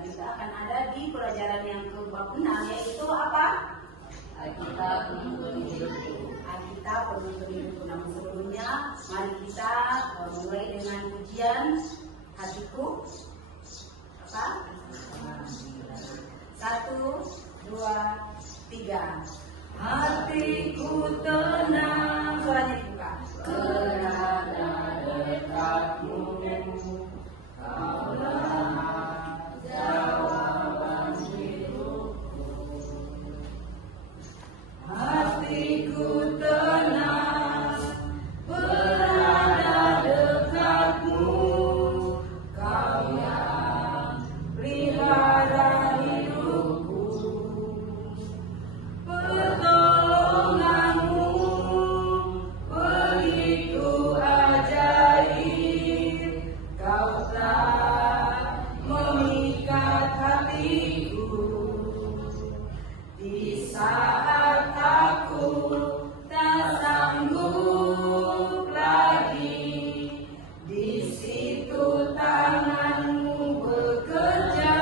dan juga akan ada di pelajaran yang ke-6, yaitu apa? Alkitab penuntun hidupku. Alkitab penuntun hidupku. Namun sebelumnya, mari kita mulai dengan pujian hatiku. Apa? 1, 2, 3. Hatiku tenang. Suaranya dibuka. Kerana dekatmu, Kaulah jawaban hidupku. Hatiku tenang berada dekatmu, Kau yang pelihara hidupku. Pertolonganmu begitu ajaib, Kau telah memikat hatiku. Di saat aku tak sanggup lagi, di situ tanganmu bekerja.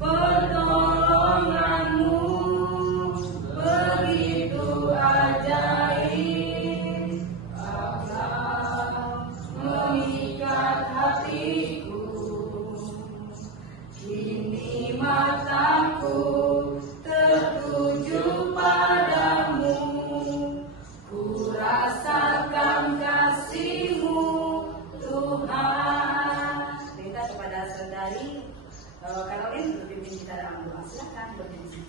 Pertolonganmu begitu ajaib, Kau telah memikat hatiku. Kini mataku tertuju padamu, ku rasakan kasih-Mu, Tuhan. Minta kepada saudari Caroline berpimpin kita dalam doa. Silakan berpimpin.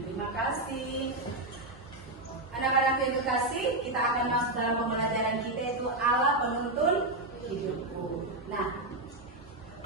Terima kasih. Anak-anak yang kekasih, kita akan masuk dalam pembelajaran kita, yaitu Allah penuntun hidupku. Nah,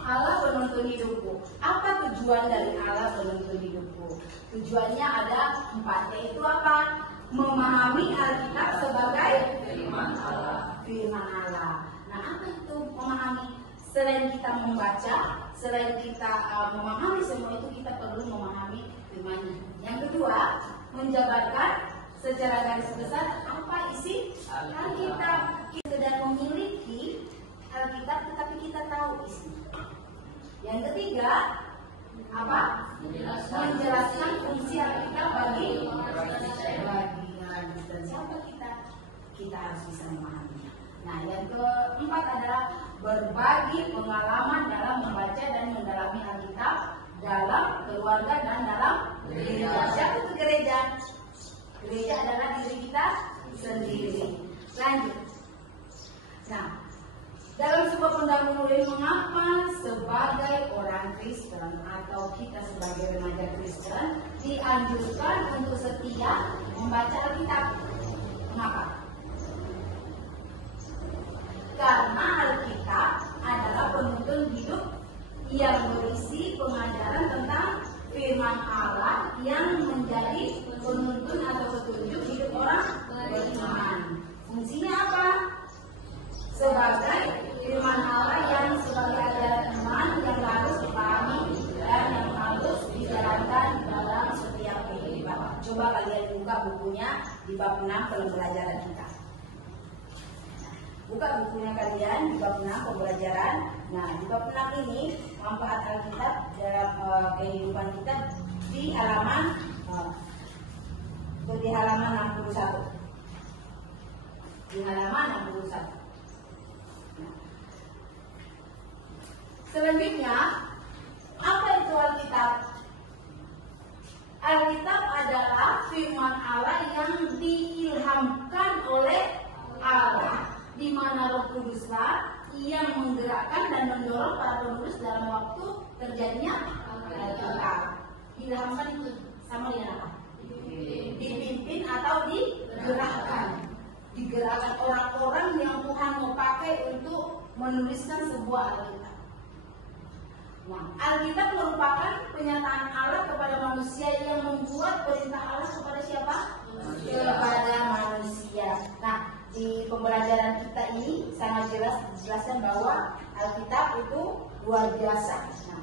Allah penuntun hidupku. Apa tujuan dari Allah penuntun hidupku? Tujuannya ada 4, yaitu apa? Memahami Alkitab sebagai firman Allah. Firman Allah. Nah, apa itu memahami? Selain kita membaca, selain kita memahami semua itu, kita perlu memahami firman-Nya. Yang kedua, menjabarkan secara garis besar apa isi Alkitab. Kita sedang memiliki Alkitab, tetapi kita tahu isi. Yang ketiga, apa? Menjelaskan fungsi Alkitab bagi dan siapa kita. Kita harus bisa memahaminya. Nah, yang keempat adalah berbagi pengalaman dalam membaca dan mendalami Alkitab dalam keluarga dan dalam gereja. Siapa itu gereja? Gereja adalah diri kita sendiri. Lanjut. Nah, dalam sebuah pendahuluan, mengapa sebagai orang Kristen atau kita sebagai remaja Kristen dianjurkan untuk setia membaca Alkitab? Mengapa? Karena Alkitab adalah penuntun hidup yang berisi pengajaran tentang firman Allah yang menjadi penuntun atau petunjuk hidup orang beriman. Fungsinya apa? Sebagai firman Allah yang sebagai ajaran iman yang harus dipahami dan yang harus dijalankan dalam setiap kehidupan. Coba kalian buka bukunya di bab 6 pembelajaran kita. Buka bukunya kalian di bab 6 pembelajaran. Nah, di bab 6 ini manfaat Alkitab dalam kehidupan kita di halaman 61. Di halaman 61. Nah, selanjutnya, apa itu Alkitab? Alkitab adalah firman Allah yang diilhamkan oleh Allah, di mana Roh Kuduslah yang menggerakkan dan mendorong para penulis dalam waktu terjadinya Alkitab. Diilhamkan itu sama dengan apa? Dipimpin atau digerakkan. Digerakkan orang-orang yang Tuhan mau pakai untuk menuliskan sebuah Alkitab. Nah, Alkitab merupakan penyataan Allah kepada manusia yang membuat perintah Allah kepada siapa? kepada manusia. Nah, di pembelajaran kita ini sangat jelas dijelaskan bahwa Alkitab itu luar biasa. Nah,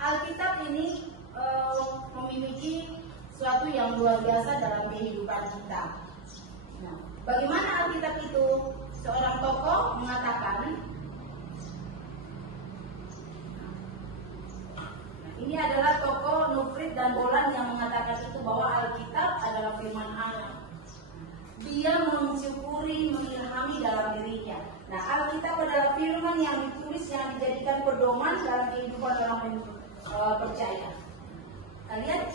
Alkitab ini memiliki sesuatu yang luar biasa dalam kehidupan kita. Nah, bagaimana Alkitab itu? Seorang tokoh mengatakan, ini adalah tokoh Nufrit dan Bolan yang mengatakan itu bahwa Alkitab adalah firman Allah. Dia mensyukuri, mengilhami dalam dirinya. Nah, Alkitab adalah firman yang ditulis, yang dijadikan pedoman dalam kehidupan orang percaya. Kalian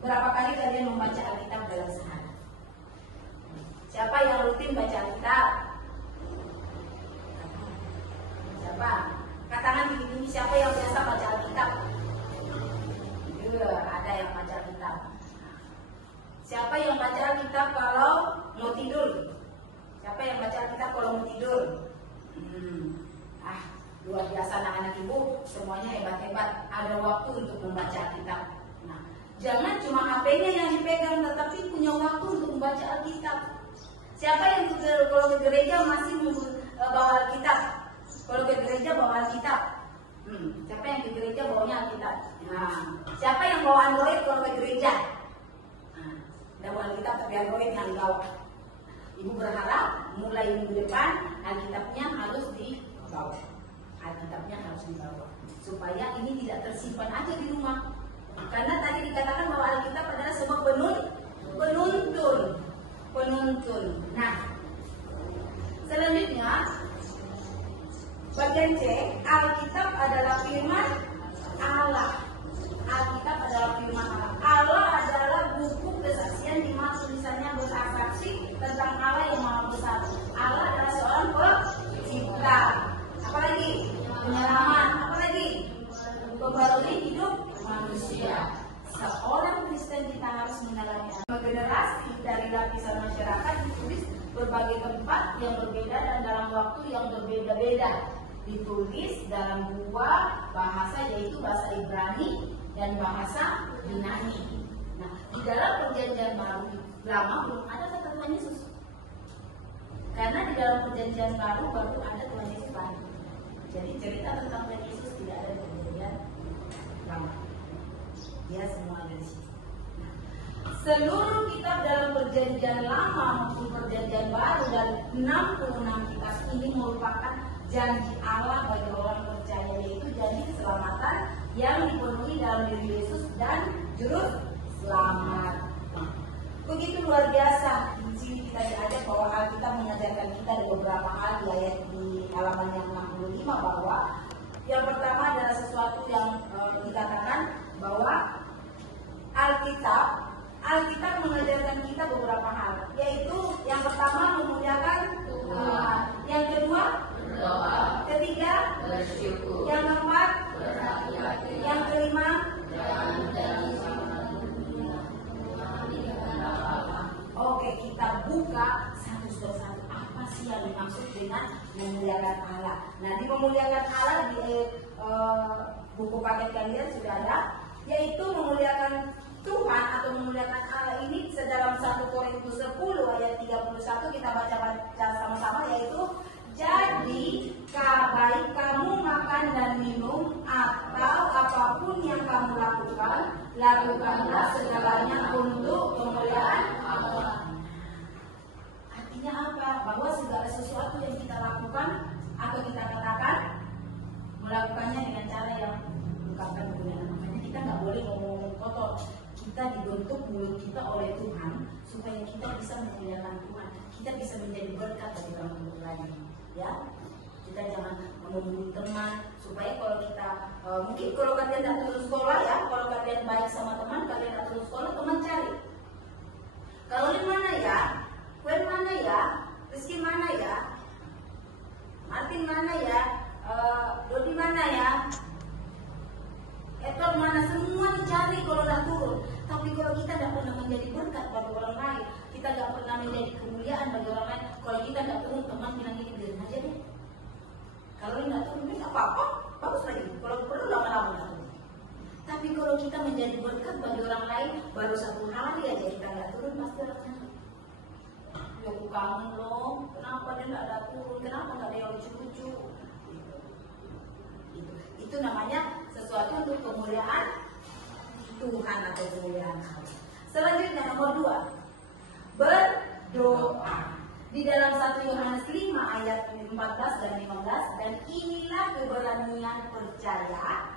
berapa kali kalian membaca Alkitab dalam sehari? Siapa yang rutin baca Alkitab? Siapa? Katakan tinggi-tinggi, siapa yang biasa baca Alkitab? Ada yang baca Alkitab. Siapa yang baca Alkitab kalau mau tidur? Siapa yang baca Alkitab kalau mau tidur? Luar biasa anak-anak ibu, semuanya hebat-hebat. Ada waktu untuk membaca Alkitab. Nah, jangan cuma HP-nya yang dipegang, tetapi punya waktu untuk membaca Alkitab. Siapa yang kalau ke gereja masih bawa Alkitab? Kalau ke gereja bawa Alkitab? Siapa yang ke gereja bawanya Alkitab? Nah, siapa yang bawa Android kalau ke gereja? Nah, bawa Alkitab tapi Android yang dibawa. Ibu berharap mulai minggu depan Alkitabnya harus dibawa. Alkitabnya harus dibawa supaya ini tidak tersimpan aja di rumah. Karena tadi dikatakan bahwa Alkitab adalah sebuah penuntun. Nah, selanjutnya bagian C, Alkitab adalah firman Allah. Alkitab adalah firman Allah. Allah adalah buku kesaksian di mana tulisannya bersaksi tentang Allah yang Maha Besar. Allah adalah seorang pencipta. Apalagi? Penyelamat. Apalagi? Memperbarui hidup manusia. Seorang Kristen kita harus mendalami generasi dari lapisan masyarakat ditulis berbagai tempat yang berbeda dan dalam waktu yang berbeda-beda. Ditulis dalam dua bahasa, yaitu bahasa Ibrani dan bahasa Yunani. Nah, di dalam perjanjian baru lama belum ada kata Tuhan Yesus. Karena di dalam perjanjian baru ada Tuhan Yesus baru. Jadi cerita tentang Tuhan Yesus tidak ada di perjanjian lama. Dia semua ada di situ. Nah, seluruh kitab dalam perjanjian lama maupun perjanjian baru dari 66 kitab ini merupakan janji Allah bagi orang percaya, yaitu janji keselamatan yang dipenuhi dalam diri Yesus dan juru selamat. Begitu luar biasa. Di sini kita diajak bahwa Alkitab mengajarkan kita di beberapa hal di ayat di halaman yang 65 bahwa yang pertama adalah sesuatu yang dikatakan bahwa Alkitab mengajarkan kita beberapa hal, yaitu yang pertama memuliakan Tuhan, yang kedua berdoa, ketiga bersyukur, yang keempat berhati-hati, yang kelima Oke, kita buka satu persatu apa sih yang dimaksud dengan memuliakan Allah. Nah, di memuliakan Allah di buku paket kalian sudah ada, yaitu memuliakan Tuhan atau memuliakan Allah ini sedalam 1 Korintus 10 ayat 31 kita baca sama-sama, yaitu jadi baik kamu makan dan minum atau apapun yang kamu lakukan, lakukanlah segalanya untuk kemuliaan Allah. Artinya apa? Bahwa segala sesuatu yang kita lakukan atau kita katakan, melakukannya dengan cara yang mengungkapkan kemuliaan. Makanya kita nggak boleh ngomong kotor. Kita dibentuk mulut kita oleh Tuhan supaya kita bisa memuliakan Tuhan. Kita bisa menjadi berkat bagi orang lain. Ya, kita jangan membuli teman supaya kalau kita mungkin kalau kalian tidak terus sekolah ya, kalau kalian baik sama teman, kalian tidak terus sekolah, teman cari. Kalau di mana ya, Gwen mana ya, Rizky mana ya, Martin mana ya, Dodi mana ya, Edward mana, semua dicari kalau udah turun. Tapi kalau kita tidak pernah menjadi berkat bagi orang lain, kita tidak pernah menjadi kemuliaan bagi orang lain, kalau kita tidak turun, teman bilang gini, biarin aja deh. Kalau tidak turun, tidak apa-apa, bagus lagi. Kalau perlu lama-lama. Tapi kalau kita menjadi berkat bagi orang lain, baru 1 hari aja kita tidak turun, jaraknya. Ya aku kangen loh, kenapa dia nggak ada turun, kenapa nggak ada yang lucu-lucu. Itu namanya sesuatu untuk kemuliaan Tuhan atau kemuliaan Allah. Selanjutnya nomor 2, berdoa. Di dalam 1 Yohanes 5 ayat 14 dan 15, dan inilah keberanian percaya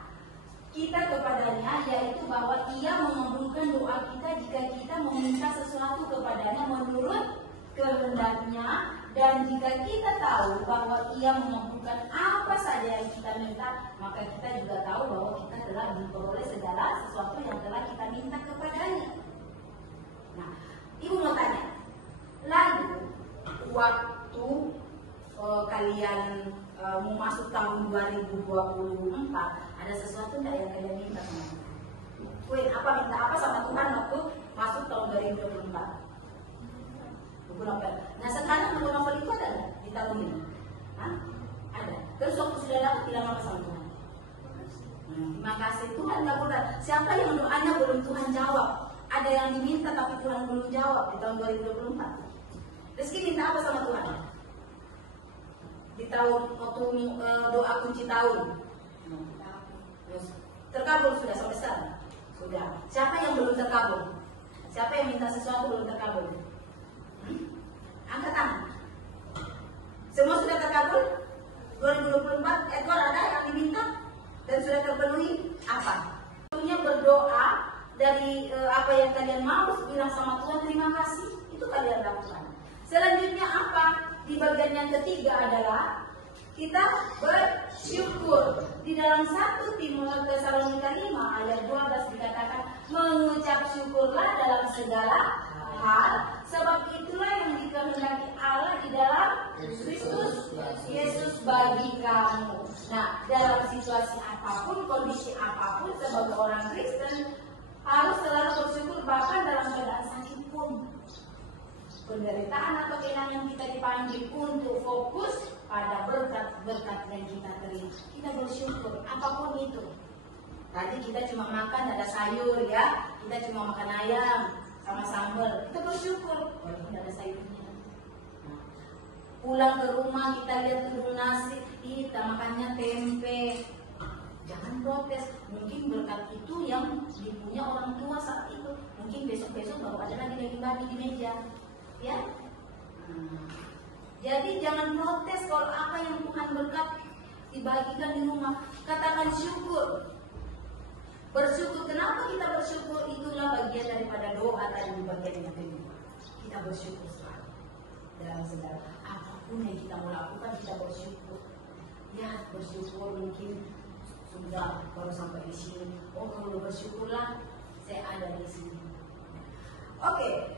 kita kepadanya, yaitu bahwa Ia mengabulkan doa kita jika kita meminta sesuatu kepadanya menurut kehendaknya, dan jika kita tahu bahwa Ia mengabulkan apa saja yang kita minta, maka kita juga tahu bahwa kita telah memperoleh segala sesuatu yang telah kita minta kepadanya. Nah, Ibu mau tanya, lalu waktu kalian mau masuk tahun 2024, ada sesuatu enggak yang kalian minta sama Tuhan? Minta apa sama Tuhan waktu masuk tahun 2024? Nah, sekarang novel itu ada nggak di tahun ini? Hah? Ada. Terus waktu sudah dapat bilang apa sama Tuhan? Terima kasih Tuhan nggak pernah. Siapa yang doanya belum Tuhan jawab? Ada yang diminta tapi Tuhan belum jawab di tahun 2024. Rizky minta apa sama Tuhan? Di tahun waktu doa kunci tahun. Terkabul sudah sampai sekarang? Sudah. Siapa yang belum terkabul? Siapa yang minta sesuatu belum terkabul? Angkat tangan. Semua sudah terkabul? 2024 Edward ada yang diminta dan sudah terpenuhi apa? Tentunya berdoa dari apa yang kalian mau, bilang sama Tuhan terima kasih, itu kalian lakukan. Selanjutnya apa? Di bagian yang ketiga adalah kita bersyukur. Di dalam 1 Tesalonika 5 ayat 12 dikatakan, mengucap syukurlah dalam segala hal, sebab itulah yang dikehendaki Allah di dalam Kristus Yesus bagi kamu. Nah, dalam situasi apapun, kondisi apapun, sebagai orang Kristen harus selalu bersyukur, bahkan dalam keadaan sakit pun, penderitaan atau kehilangan, kita dipanggil untuk fokus pada berkat-berkat yang kita terima. Kita bersyukur apapun itu. Tadi kita cuma makan ada sayur ya, kita cuma makan ayam sama sambal, kita bersyukur, tidak ada sayurnya. Pulang ke rumah kita lihat tudung nasi, kita makannya tempe. Jangan protes, mungkin berkat itu yang dipunya orang tua saat itu, mungkin besok-besok baru ada lagi daging babi di meja, ya. Jadi jangan protes kalau apa yang Tuhan berkat dibagikan di rumah. Katakan syukur. Bersyukur, kenapa kita bersyukur? Itulah bagian daripada doa tadi di bagian yang kedua. Kita bersyukur selalu dalam segala apapun yang kita mau lakukan, kita bersyukur. Ya, bersyukur mungkin sudah baru sampai di sini. Oh, kalau bersyukurlah saya ada di sini. Oke,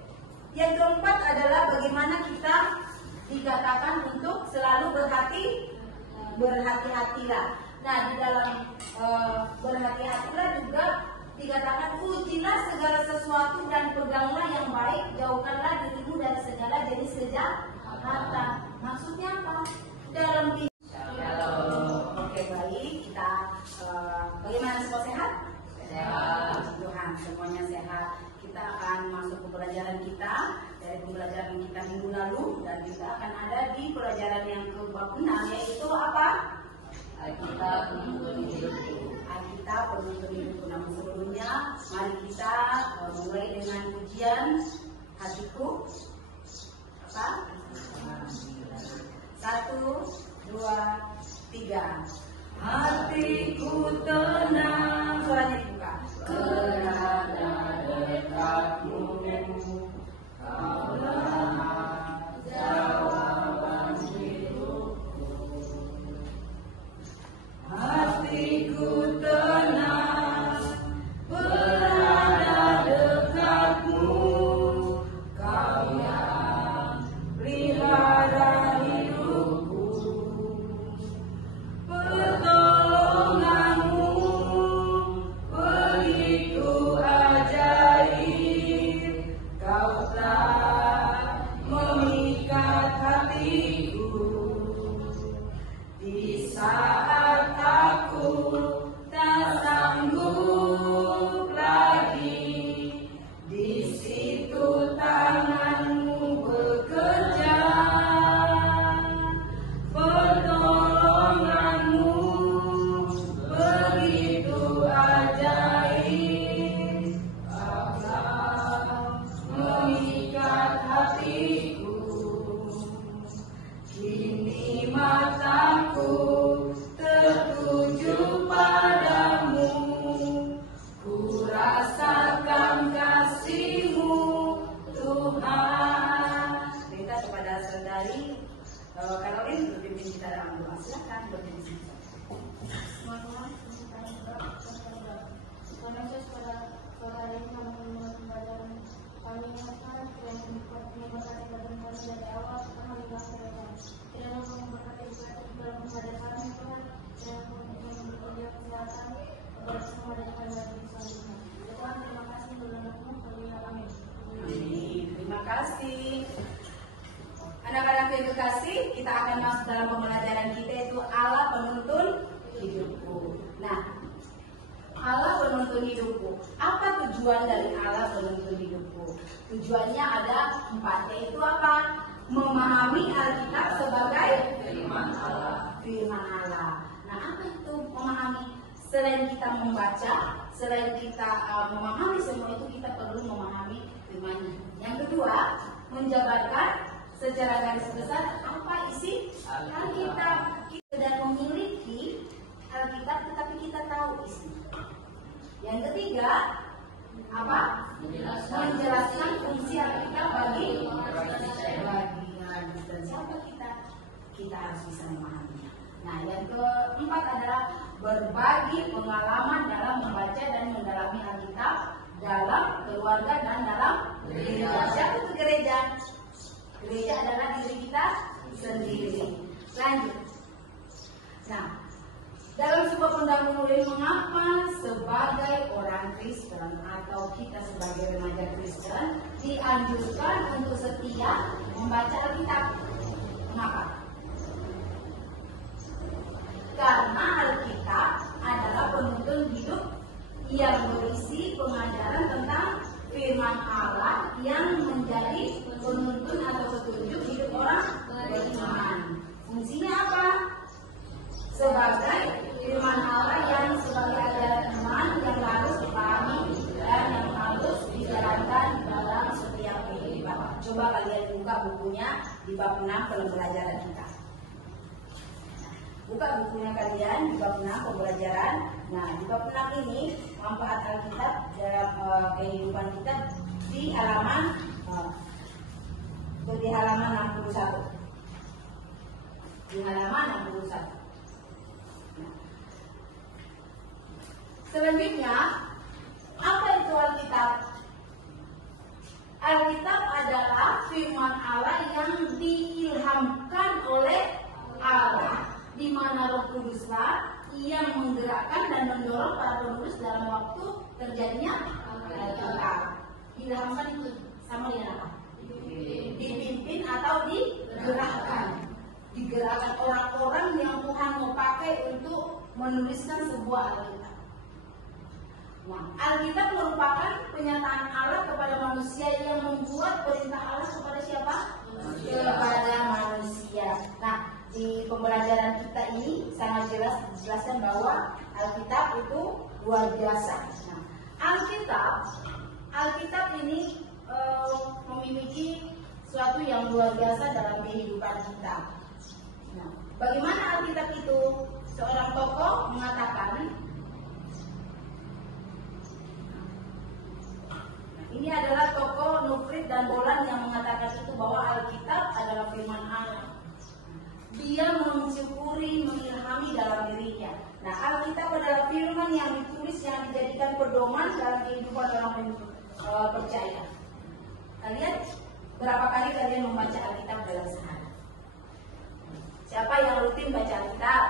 yang keempat adalah bagaimana kita dikatakan untuk selalu berhati-hatilah. Nah, di dalam berhati-hatilah juga dikatakan, ujilah segala sesuatu dan peganglah yang baik, jauhkanlah dirimu dari segala jenis kejahatan. Maksudnya apa? Dalam oke, baik, kita bagaimana, semua sehat? Sehat. Tuhan, semuanya sehat. Kita akan masuk ke pelajaran kita dari pembelajaran kita minggu lalu, dan kita akan ada di pelajaran yang ke-6, yaitu apa? Alkitab penuntun hidupku. Alkitab penuntun hidupku. Namun sebelumnya, mari kita mulai dengan pujian hatiku. Apa? 1, 2, 3. Hatiku tenang. Suaranya dibuka. Berada dekatmu, kaulah jawaban hidupku. Hatiku tenang, berada dekatmu, kau yang pelihara hidupku. Pertolonganmu begitu mataku tertuju padamu, ku rasakan kasih-Mu Tuhan. Minta kepada saudari Caroline berpimpin kita dalam doa. Silakan berpimpin. Terima kasih. Anak-anak yang terkasih, kita akan masuk dalam pembelajaran kita, yaitu Allah penuntun hidupku. Nah, Allah penuntun hidupku. Apa tujuan dari Allah penuntun hidupku? Tujuannya ada 4, yaitu apa? Memahami Alkitab sebagai firman Allah. Firman Allah. Nah, apa itu memahami? Selain kita membaca, selain kita memahami semua itu, kita perlu memahami firman-Nya. Yang kedua, menjabarkan secara garis besar apa isi Alkitab. Kita sudah memiliki Alkitab, tetapi kita tahu isi. Yang ketiga, apa? Menjelaskan fungsi Alkitab bagi dan siapa kita. Kita harus bisa memahaminya. Nah, yang keempat adalah berbagi pengalaman dalam membaca dan mendalami Alkitab dalam keluarga dan dalam gereja. Siapa itu gereja? Gereja adalah diri kita sendiri. Lanjut. Nah, dalam sebuah pendahuluan, mengapa sebagai orang Kristen atau kita sebagai remaja Kristen dianjurkan untuk setia membaca Alkitab? Mengapa? Karena Alkitab adalah penuntun hidup yang berisi pengajaran tentang firman Allah yang menjadi penuntun atau petunjuk hidup orang beriman. Fungsinya apa? Sebagai firman Allah yang sebagai ajaran iman yang harus dipahami dan yang harus dijalankan dalam setiap kehidupan. Coba kalian buka bukunya di bab 6 pembelajaran kita. Buka bukunya kalian di bab 6 pembelajaran. Nah, di bab 6 ini manfaat Alkitab dalam kehidupan kita di halaman 61. Di halaman 61. Selanjutnya, apa itu Alkitab? Alkitab adalah firman Allah yang diilhamkan oleh Allah, di mana Roh Kuduslah yang menggerakkan dan mendorong para penulis dalam waktu terjadinya Alkitab. Diilhamkan itu sama dengan apa? Dipimpin atau digerakkan. Digerakkan orang-orang yang Tuhan mau pakai untuk menuliskan sebuah Alkitab. Nah, Alkitab merupakan pernyataan Allah kepada manusia yang membuat perintah Allah kepada siapa? Kepada manusia. Nah, di pembelajaran kita ini sangat jelas dijelaskan bahwa Alkitab itu luar biasa. Nah, Alkitab ini memiliki sesuatu yang luar biasa dalam kehidupan kita. Nah, bagaimana Alkitab itu? Seorang tokoh mengatakan, ini adalah tokoh Nufrit dan Bolan yang mengatakan itu, bahwa Alkitab adalah firman Allah. Dia mensyukuri, mengilhami dalam dirinya. Nah, Alkitab adalah firman yang ditulis, yang dijadikan pedoman dalam kehidupan orang percaya. Kalian berapa kali kalian membaca Alkitab dalam sehari? Siapa yang rutin baca Alkitab?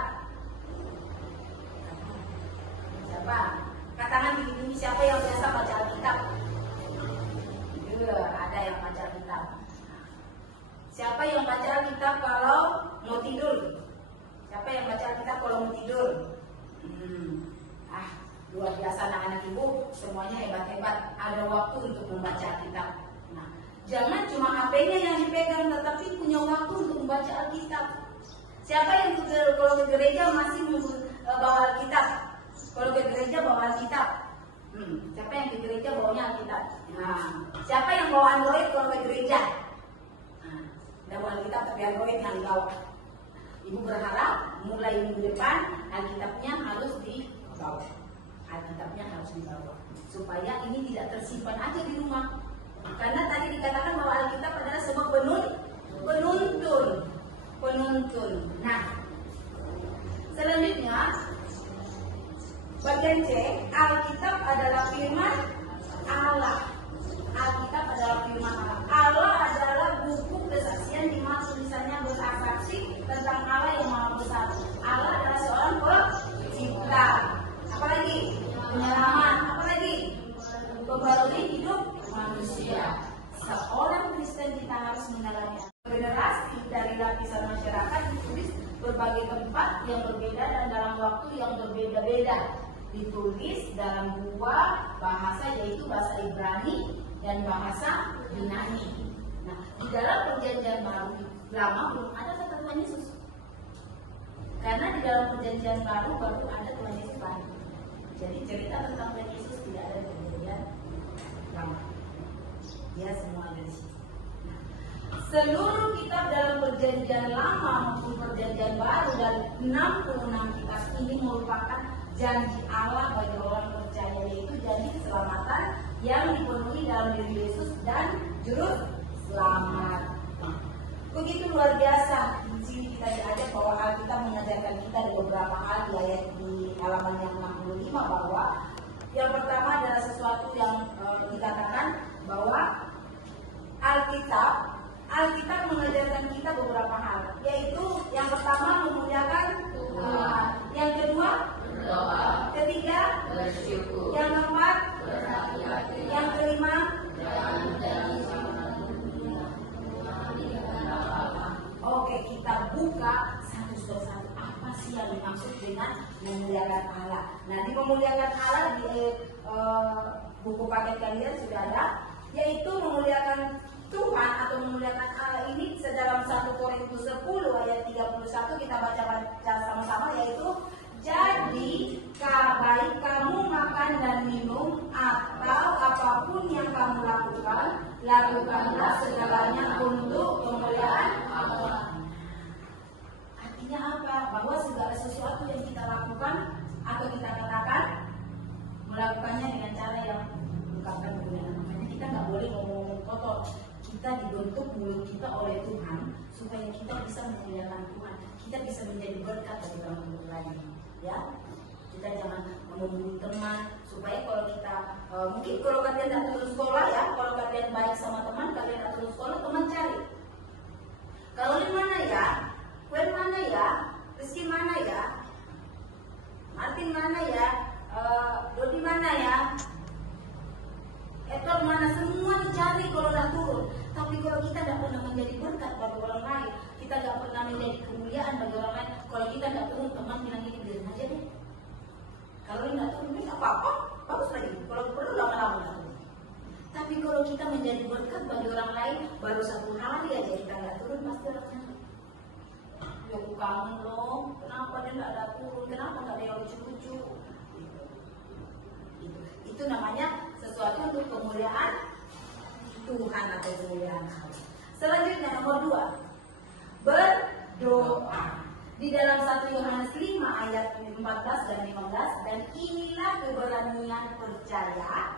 Siapa? Katakan tinggi-tinggi, siapa yang biasa baca Alkitab? Ada yang baca Alkitab. Siapa yang baca Alkitab kalau mau tidur? Siapa yang baca Alkitab kalau mau tidur? Luar biasa anak-anak ibu, semuanya hebat-hebat. Ada waktu untuk membaca Alkitab. Nah, jangan cuma HP-nya yang dipegang, tetapi punya waktu untuk membaca Alkitab. Siapa yang kalau ke gereja masih bawa Alkitab? Kalau ke gereja bawa Alkitab? Siapa yang ke gereja bawanya Alkitab? Nah, siapa yang bawa Android kalau ke gereja? Nah, bawa Alkitab tapi Android yang dibawa. Ibu berharap mulai minggu depan Alkitabnya harus dibawa. Alkitabnya harus dibawa supaya ini tidak tersimpan aja di rumah. Karena tadi dikatakan bahwa Alkitab adalah sebuah penuntun. Nah, selanjutnya bagian C, Alkitab adalah firman Allah. Alkitab adalah firman Allah. Allah adalah buku kesaksian di mana tulisannya bersaksi tentang Allah yang Maha Besar. Allah adalah seorang pencipta. Apalagi penyelamat, apalagi memperbarui hidup manusia. Seorang Kristen kita harus mengalami generasi dari lapisan masyarakat ditulis berbagai tempat yang berbeda dan dalam waktu yang berbeda-beda. Ditulis dalam dua bahasa, yaitu bahasa Ibrani dan bahasa Yunani. Nah, di dalam perjanjian baru lama belum ada kata Tuhan Yesus. Karena di dalam perjanjian baru ada Tuhan Yesus baru. Jadi cerita tentang Tuhan Yesus tidak ada di perjanjian lama. Ya, semua ada di situ. Nah, seluruh kitab dalam perjanjian lama maupun perjanjian baru dan 66 kitab ini merupakan janji Allah bagi orang percaya, yaitu janji keselamatan yang dipenuhi dalam diri Yesus dan juru selamat. Begitu luar biasa. Di sini kita diajak bahwa Alkitab mengajarkan kita di beberapa hal di ayat di halaman yang 65 bahwa yang pertama adalah sesuatu yang dikatakan bahwa Alkitab mengajarkan kita beberapa hal, yaitu yang pertama memuliakan Tuhan, yang kedua berdoa, ketiga bersyukur, yang keempat berhati-hati, yang kelima Oke, kita buka satu persatu. Apa sih yang dimaksud dengan memuliakan Allah? Nah, di memuliakan Allah di buku paket kalian sudah ada, yaitu memuliakan Tuhan atau memuliakan Allah ini sedalam 1 Korintus 10 ayat 31 kita baca sama-sama, yaitu jadi baik kamu makan dan minum atau apapun yang kamu lakukan, lakukanlah segalanya untuk kemuliaan Allah. Artinya apa? Bahwa segala sesuatu yang kita lakukan atau kita katakan, melakukannya dengan cara yang bukan kemuliaan. Makanya kita nggak boleh ngomong kotor. Kita dibentuk mulut kita oleh Tuhan supaya kita bisa memuliakan Tuhan. Kita bisa menjadi berkat bagi orang lain. Ya, kita jangan membunuh teman supaya kalau kita mungkin kalau kalian tidak terus sekolah ya, kalau kalian baik sama teman, kalian tidak terus sekolah, teman cari. Kalau ini mana ya, Wen mana ya, Rizky mana ya, Martin mana ya, Dodi mana ya, Etor mana, semua dicari kalau udah turun. Tapi kalau kita tidak pernah menjadi berkat bagi orang lain, kita tidak pernah menjadi kemuliaan bagi orang lain, kalau kita tidak turun, teman bilang gini, biarin aja deh. Kalau ini tidak turun, tidak apa-apa, bagus lagi. Kalau perlu lama-lama tidak turun. Tapi kalau kita menjadi berkat bagi orang lain, baru 1 hari aja kita tidak turun, pasti orang lain. Ya aku kangen loh, kenapa dia tidak ada turun, kenapa tidak ada yang lucu-lucu. Itu namanya sesuatu untuk kemuliaan Tuhan atau kemuliaan Allah. Selanjutnya nomor 2, berdoa. Di dalam 1 Yohanes 5 ayat 14 dan 15, dan inilah keberanian percaya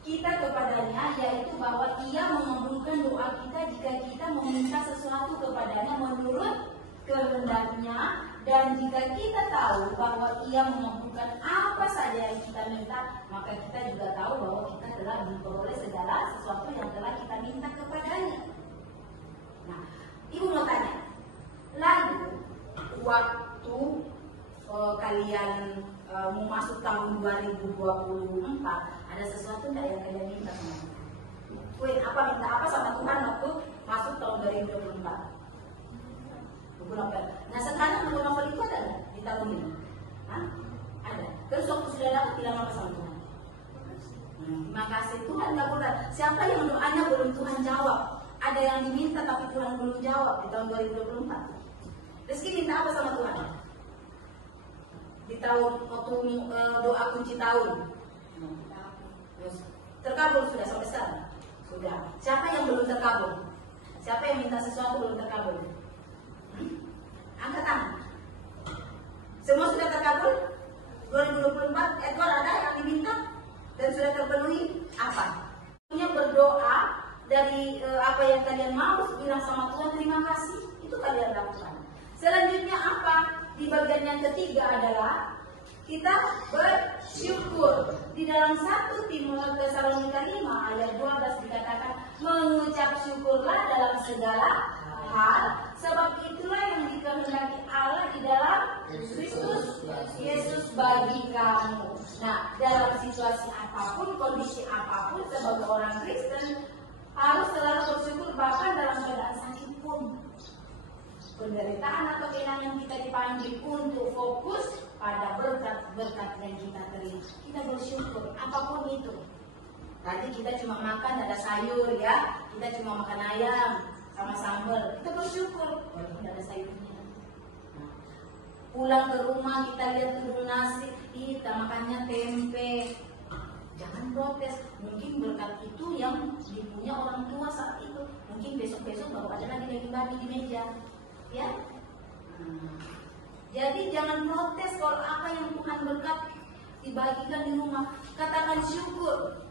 kita kepadanya, yaitu bahwa ia mengabulkan doa kita jika kita meminta sesuatu kepadanya menurut kehendaknya, dan jika kita tahu bahwa ia mengabulkan apa saja yang kita minta, maka kita juga tahu bahwa kita telah memperoleh segala sesuatu yang telah kita minta kepadanya. Nah, ibu mau tanya, lalu waktu kalian mau masuk tahun 2024, ada sesuatu nggak yang kalian minta sama Tuhan? Minta apa sama Tuhan waktu masuk tahun 2024? Nah, sekarang novel itu ada nggak di tahun ini? Hah? Ada. Terus waktu sudah dapat bilang apa sama Tuhan? Terima kasih Tuhan nggak pernah. Siapa yang doanya belum Tuhan jawab? Ada yang diminta tapi Tuhan belum jawab di tahun 2024. Rizky minta apa sama Tuhan? Di tahun waktu doa kunci tahun. Terkabul sudah sampai sekarang? Sudah. Siapa yang belum terkabul? Siapa yang minta sesuatu belum terkabul? Angkat tangan. bagian yang ketiga adalah kita bersyukur. Di dalam 1 Tesalonika 5 ayat 12 dikatakan, mengucap syukurlah dalam segala hal, sebab itulah yang dikehendaki Allah di dalam Kristus Yesus bagi kamu. Nah, dalam situasi apapun, kondisi apapun, sebagai orang Kristen harus selalu bersyukur, bahkan dalam keadaan sakit pun, penderitaan atau kehilangan, kita dipanggil untuk fokus pada berkat-berkat yang kita terima. Kita bersyukur apapun itu. Tadi kita cuma makan ada sayur ya, kita cuma makan ayam sama sambal, kita bersyukur tidak ada sayurnya. Pulang ke rumah kita lihat tudung nasi, kita makannya tempe. Jangan protes, mungkin berkat itu yang dipunya orang tua saat itu, mungkin besok-besok baru ada lagi daging babi di meja. Ya, jadi jangan protes kalau apa yang Tuhan berkat dibagikan di rumah. Katakan syukur.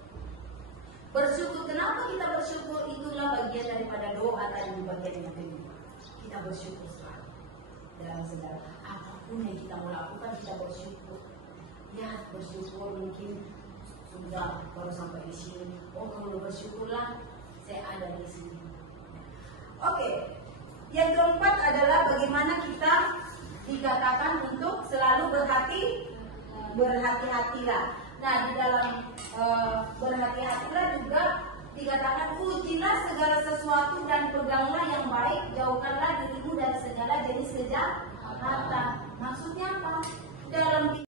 Bersyukur. Kenapa kita bersyukur? Itulah bagian daripada doa tadi di bagian yang kedua. Kita bersyukur selalu dalam segala apapun yang kita mau lakukan, kita bersyukur. Ya, bersyukur mungkin sudah baru sampai di sini. Oh, kalau bersyukurlah saya ada di sini. Oke. Yang keempat adalah bagaimana kita dikatakan untuk selalu berhati-hatilah. Nah, di dalam berhati-hatilah juga dikatakan, ujilah segala sesuatu dan peganglah yang baik, jauhkanlah dirimu dari segala jenis kejahatan. Maksudnya apa? Dalam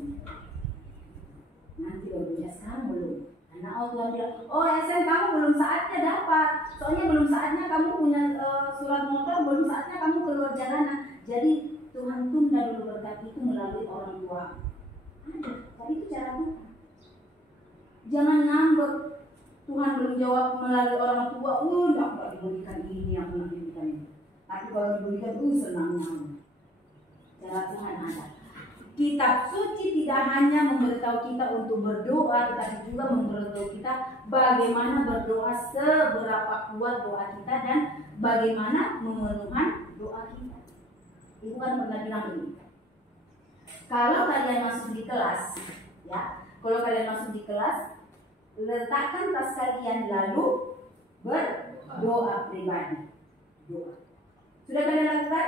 nanti barunya sekarang belum. Karena Tuhan bilang, oh Esen kamu belum saatnya dapat. Soalnya belum saatnya kamu punya surat motor, belum saatnya kamu keluar jalanan. Jadi Tuhan tunda dulu berkat itu melalui orang tua. Ada, tapi itu cara Tuhan. Jangan ngambek. Tuhan belum jawab melalui orang tua. Enggak diberikan ini, yang belum diberikan ini. Tapi kalau diberikan, senangnya. Cara Tuhan ada. Kitab suci tidak hanya memberitahu kita untuk berdoa, tetapi juga memberitahu kita bagaimana berdoa, seberapa kuat doa kita, dan bagaimana memenuhkan doa kita. Ibu kan pernah bilang ini. Kalau kalian masuk di kelas, ya, kalau kalian masuk di kelas, letakkan tas kalian lalu berdoa pribadi. Doa. Sudah kalian lakukan?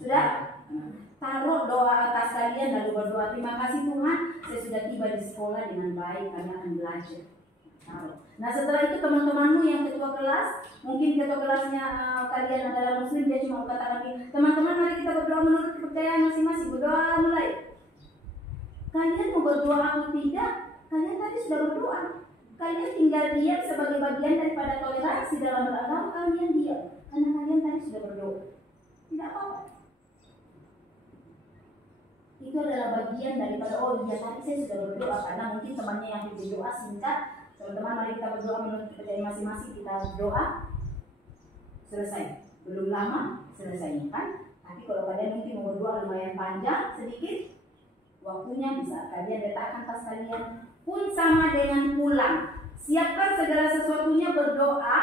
Sudah? Taruh doa atas kalian lalu berdoa, terima kasih Tuhan, saya sudah tiba di sekolah dengan baik, kami akan belajar. Taruh. Nah, setelah itu teman-temanmu yang ketua kelas, mungkin ketua kelasnya kalian adalah muslim, dia cuma katakan, teman-teman mari kita berdoa menurut kepercayaan masing-masing. Berdoa mulai. Kalian mau berdoa atau tidak, kalian tadi sudah berdoa. Kalian tinggal diam sebagai bagian daripada toleransi dalam beragama, kalian diam karena kalian tadi sudah berdoa. Tidak apa-apa. Itu adalah bagian daripada, oh iya tadi saya sudah berdoa, karena mungkin temannya yang berdoa singkat. Teman-teman mari kita berdoa menurut kepercayaan masing-masing, kita berdoa selesai. Belum lama selesai kan? Tapi kalau kalian mungkin mau berdoa lumayan panjang sedikit, waktunya bisa kalian letakkan tas kalian pun sama dengan pulang. Siapkan segala sesuatunya, berdoa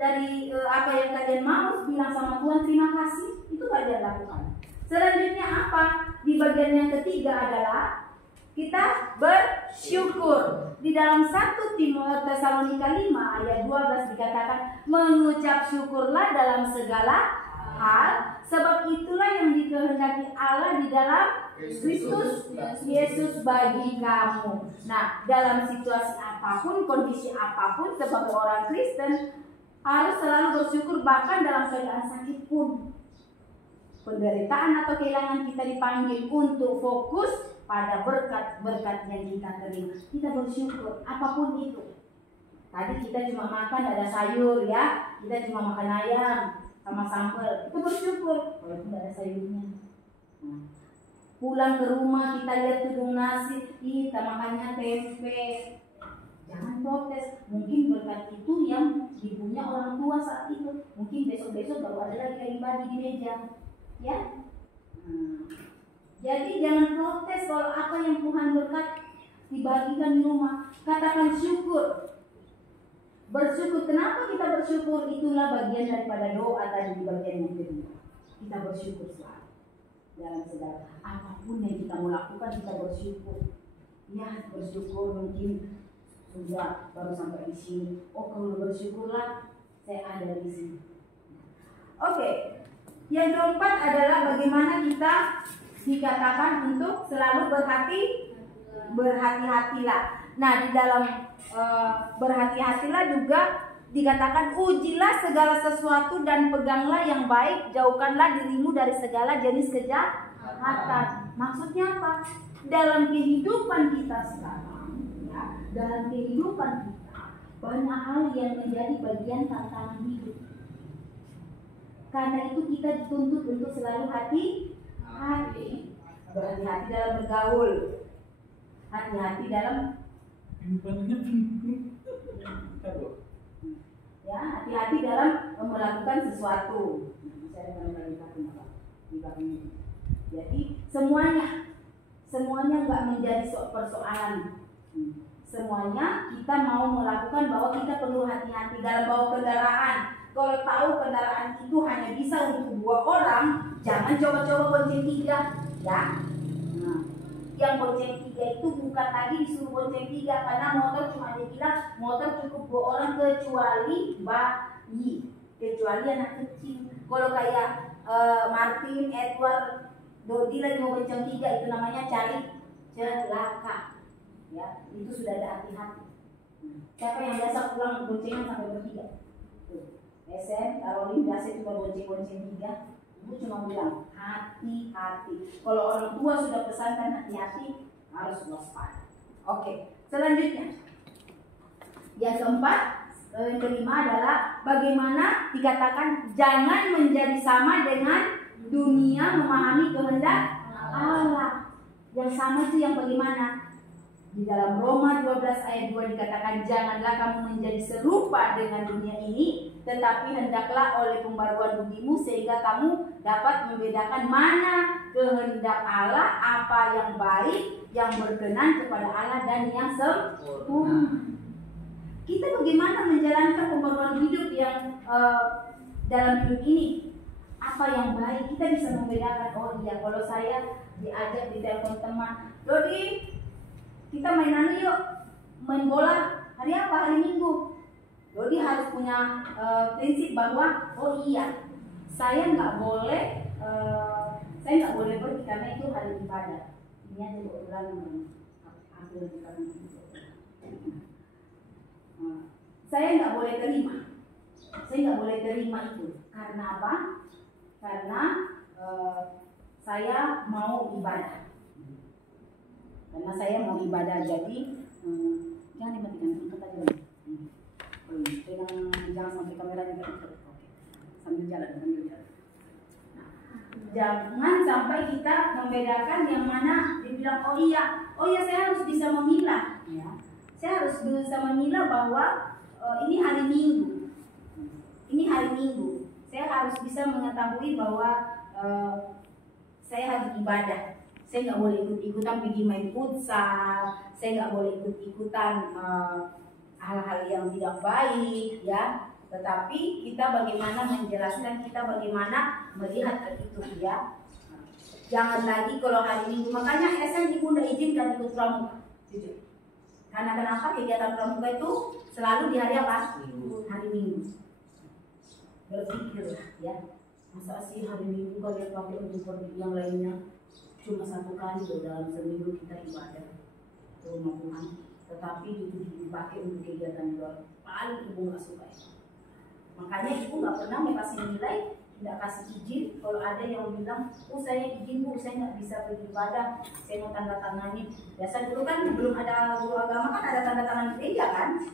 dari apa yang kalian mau, bilang sama Tuhan terima kasih, itu kalian lakukan. Selanjutnya apa? Di bagian yang ketiga adalah kita bersyukur. Di dalam 1 Tesalonika 5 ayat 12 dikatakan, mengucap syukurlah dalam segala hal, sebab itulah yang dikehendaki Allah di dalam Kristus Yesus bagi kamu. Nah, dalam situasi apapun, kondisi apapun, sebagai orang Kristen harus selalu bersyukur, bahkan dalam keadaan sakit pun, penderitaan atau kehilangan, kita dipanggil untuk fokus pada berkat-berkat yang kita terima. Kita bersyukur apapun itu. Tadi kita cuma makan ada sayur ya, kita cuma makan ayam sama sambal, itu bersyukur walaupun ada sayurnya. Nah, pulang ke rumah kita lihat tudung nasi, kita makannya tempe. Jangan protes, mungkin berkat itu yang dipunya orang tua saat itu, mungkin besok-besok baru ada lagi daging babi di meja. Ya, jadi jangan protes kalau apa yang Tuhan berkat dibagikan di rumah. Katakan syukur, bersyukur. Kenapa kita bersyukur? Itulah bagian daripada doa tadi di bagian yang kedua. Kita bersyukur selalu. dalam segala apapun yang kita mau lakukan kita bersyukur. Ya, bersyukur mungkin sudah baru sampai di sini. Oh, kalau bersyukurlah saya ada di sini. Oke. Yang keempat adalah bagaimana kita dikatakan untuk selalu berhati-hatilah. Nah, di dalam berhati-hatilah juga dikatakan ujilah segala sesuatu dan peganglah yang baik, jauhkanlah dirimu dari segala jenis kejahatan. Maksudnya apa? Dalam kehidupan kita sekarang, ya, dalam kehidupan kita banyak hal yang menjadi bagian tantangan hidup. Karena itu kita dituntut untuk selalu hati-hati. Berhati-hati dalam bergaul, hati-hati dalam ya, hati-hati dalam melakukan sesuatu. Jadi semuanya nggak menjadi persoalan. Semuanya kita mau melakukan bahwa kita perlu hati-hati dalam bawa kendaraan. Kalau tahu kendaraan itu hanya bisa untuk 2 orang, jangan coba-coba bonceng 3, ya. Nah, yang bonceng 3 itu bukan lagi disuruh bonceng 3 karena motor cuma dibilang motor cukup 2 orang kecuali bayi, kecuali anak kecil. Kalau kayak Martin, Edward, Dodi lagi mau bonceng 3 itu namanya cari celaka. Ya, itu sudah ada hati-hati. Siapa yang biasa pulang boncengan sampai bertiga? SN, Caroline biasa cuma bonceng-bonceng 3. Ibu cuma bilang hati-hati. Kalau orang tua sudah pesankan hati-hati, harus waspada. Oke, selanjutnya yang keempat, yang kelima adalah bagaimana dikatakan jangan menjadi sama dengan dunia memahami kehendak Allah. Yang sama itu yang bagaimana? Di dalam Roma 12 ayat 2 dikatakan janganlah kamu menjadi serupa dengan dunia ini, tetapi hendaklah oleh pembaruan budimu sehingga kamu dapat membedakan mana kehendak Allah, apa yang baik, yang berkenan kepada Allah dan yang sempurna. Kita bagaimana menjalankan pembaruan hidup yang dalam hidup ini? Apa yang baik? Kita bisa membedakan. Oh iya, kalau saya diajak di telepon teman, Dodi, kita mainan yuk, main bola. Hari apa? Hari Minggu. Dodi harus punya prinsip bahwa oh iya, saya nggak boleh pergi karena itu hari ibadah. Ini aja ulang ambil saya nggak boleh terima. Saya nggak boleh terima itu. Karena apa? Karena saya mau ibadah. Karena saya mau ibadah, jadi jangan dimatikan, angkat aja. Jangan sampai kameranya tertutup. Sambil jalan. Nah, jangan sampai kita membedakan yang mana dibilang oh iya saya harus bisa memilah. Ya. Saya harus bisa memilah bahwa ini hari Minggu. Ini hari Minggu. Saya harus bisa mengetahui bahwa saya harus ibadah. Saya nggak boleh ikut-ikutan pergi main futsal, saya nggak boleh ikut-ikutan hal-hal yang tidak baik, ya. Tetapi kita bagaimana menjelaskan, kita bagaimana melihat ke itu, ya. Jangan lagi kalau hari Minggu, makanya SN ibu udah izinkan ikut pramuka, jujur. Karena kenapa kegiatan pramuka itu selalu di hari apa? Hari Minggu. Berpikir, ya. Masa sih hari Minggu kalian pakai untuk pergi yang lainnya? Cuma 1 kali loh dalam seminggu kita ibadah ke rumah Tuhan, tetapi itu dipakai untuk kegiatan luar. Paling ibu nggak suka itu. Makanya ibu nggak pernah kasih nilai, tidak kasih izin. Kalau ada yang bilang, oh saya izin bu, saya nggak bisa pergi ibadah, saya mau tanda tangani. Biasa dulu kan belum ada guru agama kan ada tanda tangan gereja kan,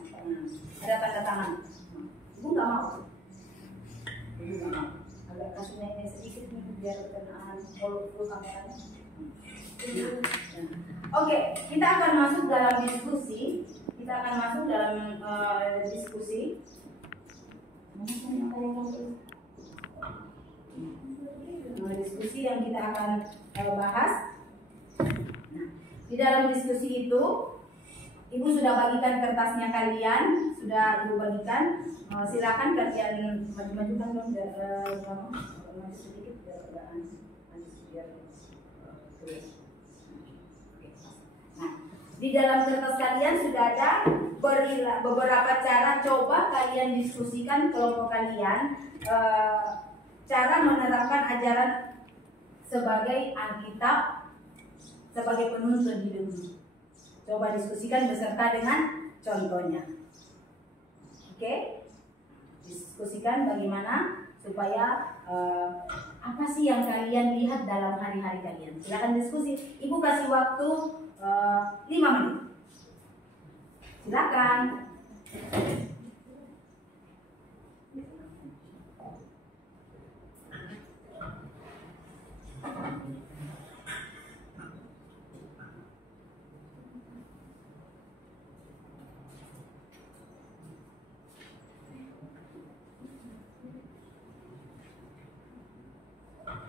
ada tanda tangan. Ibu nggak mau. Ibu nggak mau. Agak kasih naiknya sedikit nih biar berkenaan kalau kameranya. Oke, kita akan masuk dalam diskusi. Diskusi yang kita akan bahas. Nah, di dalam diskusi itu, ibu sudah bagikan kertasnya kalian, sudah ibu bagikan. Silakan kalian maju-majukan dong, maju sedikit biar Di dalam kertas kalian sudah ada beberapa cara. Coba kalian diskusikan kelompok kalian cara menerapkan ajaran sebagai Alkitab sebagai penuntun hidupmu. Coba diskusikan beserta dengan contohnya. Oke? Diskusikan bagaimana supaya apa sih yang kalian lihat dalam hari-hari kalian. Silakan diskusi. Ibu kasih waktu 5 menit. Silakan.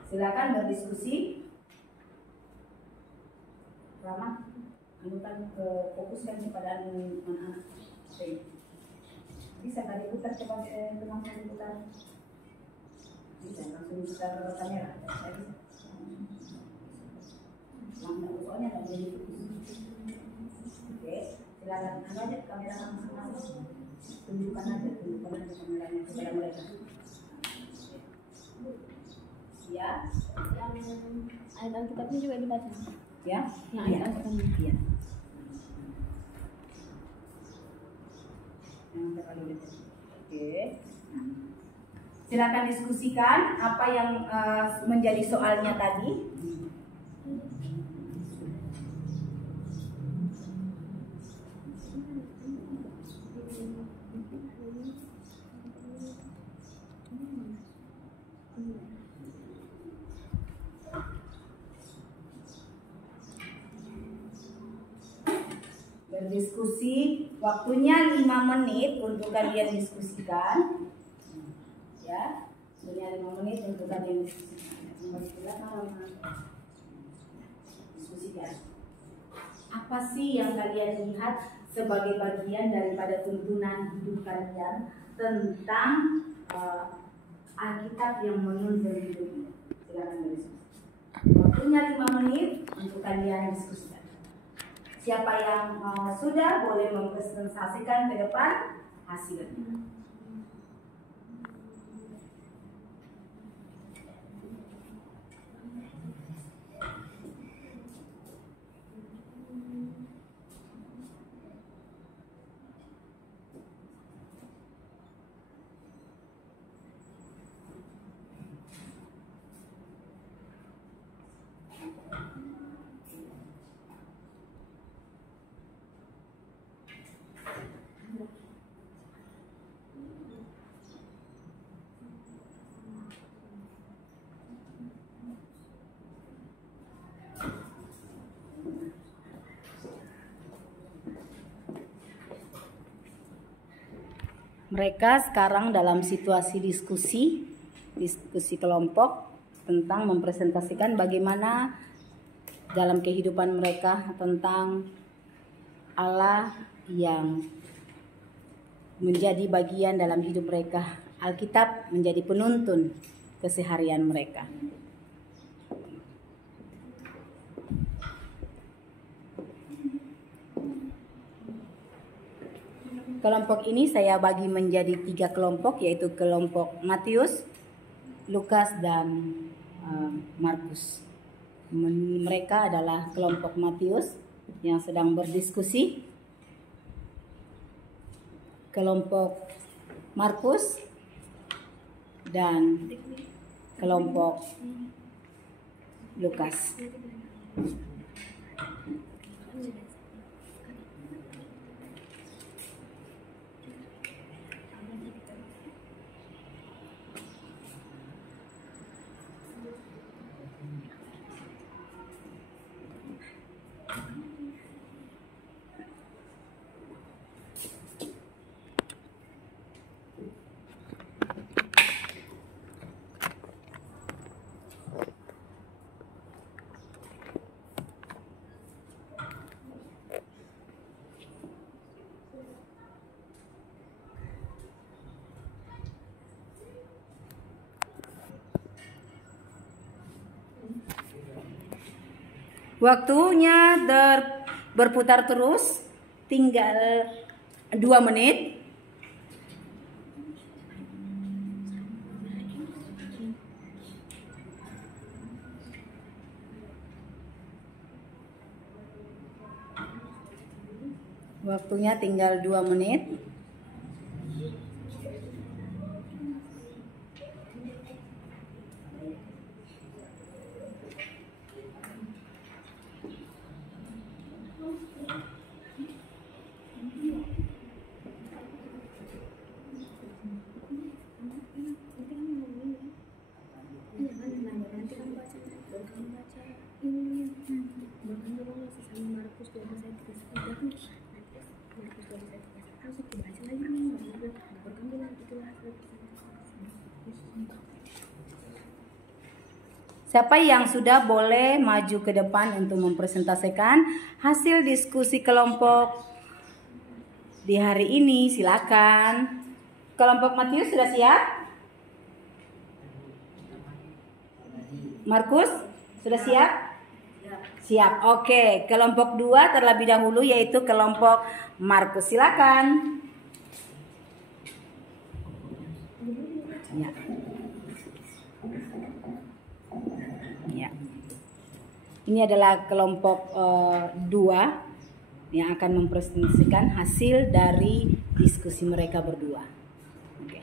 Silakan berdiskusi. Rama, anukan fokuskan kepada anak-anak. Bisa tadi putar coba teman-teman putar. Bisa langsung putar kamera. Soalnya nggak jadi fokus. Oke, silakan aja kamera masing-masing. Tunjukkan aja kameranya kepada mereka. Ya, yang ayat Alkitabnya juga dibaca. Ya, Ayat Alkitabnya. Iya. Yang terlalu dekat. Oke. Silakan diskusikan apa yang menjadi soalnya tadi. Berdiskusi, waktunya 5 menit untuk kalian diskusikan. Ya, waktunya 5 menit untuk kalian diskusikan. Diskusikan. Apa sih yang kalian lihat sebagai bagian daripada tuntunan hidup kalian tentang Alkitab yang menuntun hidupmu? Silakan berdiskusi. Waktunya 5 menit untuk kalian diskusikan. Siapa yang sudah boleh mempresentasikan ke depan hasilnya. Mereka sekarang dalam situasi diskusi kelompok tentang mempresentasikan bagaimana dalam kehidupan mereka tentang Allah yang menjadi bagian dalam hidup mereka. Alkitab menjadi penuntun keseharian mereka. Kelompok ini saya bagi menjadi 3 kelompok, yaitu kelompok Matius, Lukas, dan Markus. Mereka adalah kelompok Matius yang sedang berdiskusi, kelompok Markus, dan kelompok Lukas. Waktunya berputar terus, tinggal 2 menit. Waktunya tinggal 2 menit. Siapa yang sudah boleh maju ke depan untuk mempresentasikan hasil diskusi kelompok di hari ini? Silakan. Kelompok Matius sudah siap? Markus sudah siap? Siap. Oke, kelompok 2 terlebih dahulu yaitu kelompok Markus. Silakan. Ya. Ya. Ini adalah kelompok 2 yang akan mempresentasikan hasil dari diskusi mereka berdua. Oke.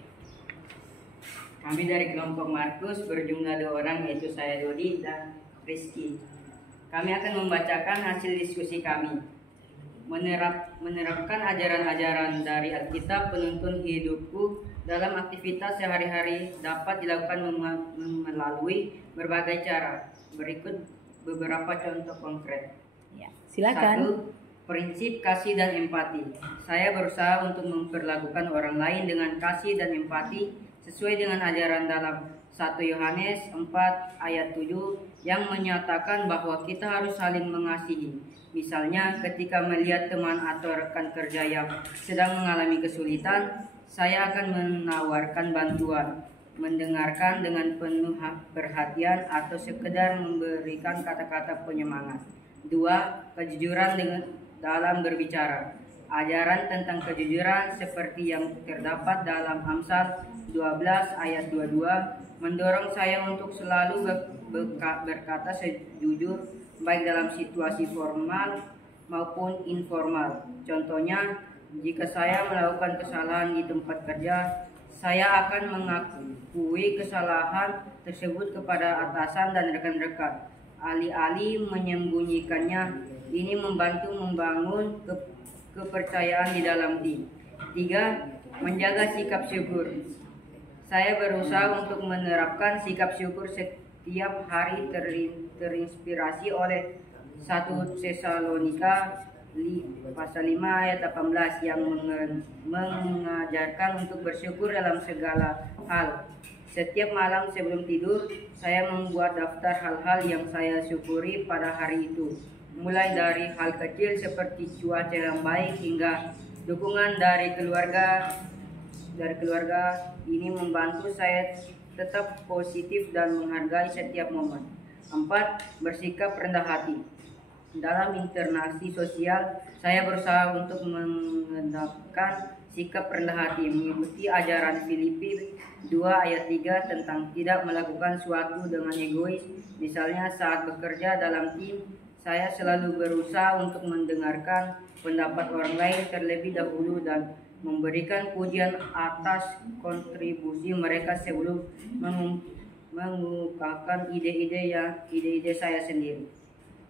Kami dari kelompok Markus berjumlah 2 orang, yaitu saya Dodi dan Rizky. Kami akan membacakan hasil diskusi kami. Menerapkan ajaran-ajaran dari Alkitab penuntun hidupku dalam aktivitas sehari-hari dapat dilakukan melalui berbagai cara. Berikut beberapa contoh konkret. Ya, silakan. 1. Prinsip kasih dan empati. Saya berusaha untuk memperlakukan orang lain dengan kasih dan empati sesuai dengan ajaran dalam 1 Yohanes 4 ayat 7 yang menyatakan bahwa kita harus saling mengasihi. Misalnya ketika melihat teman atau rekan kerja yang sedang mengalami kesulitan, saya akan menawarkan bantuan, mendengarkan dengan penuh perhatian atau sekedar memberikan kata-kata penyemangat. 2. Kejujuran dalam berbicara. Ajaran tentang kejujuran seperti yang terdapat dalam Amsal 12 ayat 22 mendorong saya untuk selalu berkata sejujur baik dalam situasi formal maupun informal. Contohnya, jika saya melakukan kesalahan di tempat kerja, saya akan mengakui kesalahan tersebut kepada atasan dan rekan-rekan. Alih-alih menyembunyikannya, ini membantu membangun kepercayaan di dalam tim. 3. Menjaga sikap syukur. Saya berusaha untuk menerapkan sikap syukur setiap hari terinspirasi oleh 1 Tesalonika pasal 5 ayat 18 yang mengajarkan untuk bersyukur dalam segala hal. Setiap malam sebelum tidur, saya membuat daftar hal-hal yang saya syukuri pada hari itu. Mulai dari hal kecil seperti cuaca yang baik hingga dukungan dari keluarga. Ini membantu saya tetap positif dan menghargai setiap momen. 4. Bersikap rendah hati. Dalam interaksi sosial, saya berusaha untuk mengendapkan sikap rendah hati, mengikuti ajaran Filipi 2 ayat 3 tentang tidak melakukan suatu dengan egois. Misalnya saat bekerja dalam tim, saya selalu berusaha untuk mendengarkan pendapat orang lain terlebih dahulu dan memberikan pujian atas kontribusi mereka sebelum mengungkapkan ide-ide saya sendiri.